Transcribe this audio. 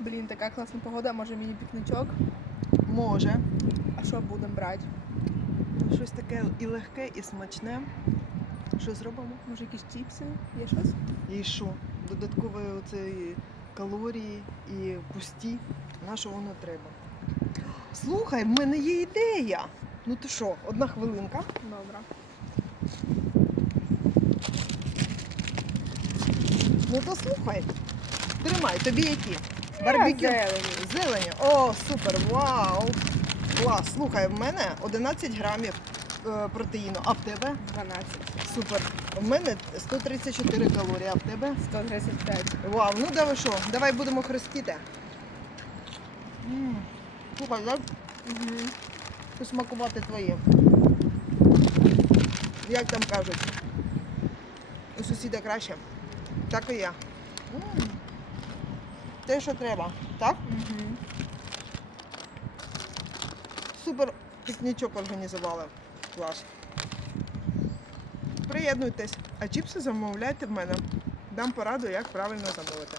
Блін, така класна погода, може мені пікничок. Може. А що будемо брати? Щось таке і легке, і смачне. Що зробимо? Може якісь чіпси? Є щось? І що? Додаткові оце калорії і пусті. На що воно треба? Слухай, в мене є ідея. Ну ти що, одна хвилинка. Добре. Ну то слухай. Тримай, тобі які? Барбекю. зелені. Зелені. О, супер, вау! Клас. Слухай, в мене 11 грамів е, протеїну, а в тебе 12. супер. В мене 134 калорії, а в тебе 135. Вау, ну давай що, давай будемо хрестіти. М, Слухай, дай Угу. посмакувати твої. Як там кажуть? У сусіда краще. Так і я. М, Те, що треба. Так? Угу. Супер пікнічок організували. Клас. Приєднуйтесь, а чіпси замовляйте в мене. Дам пораду, як правильно замовити.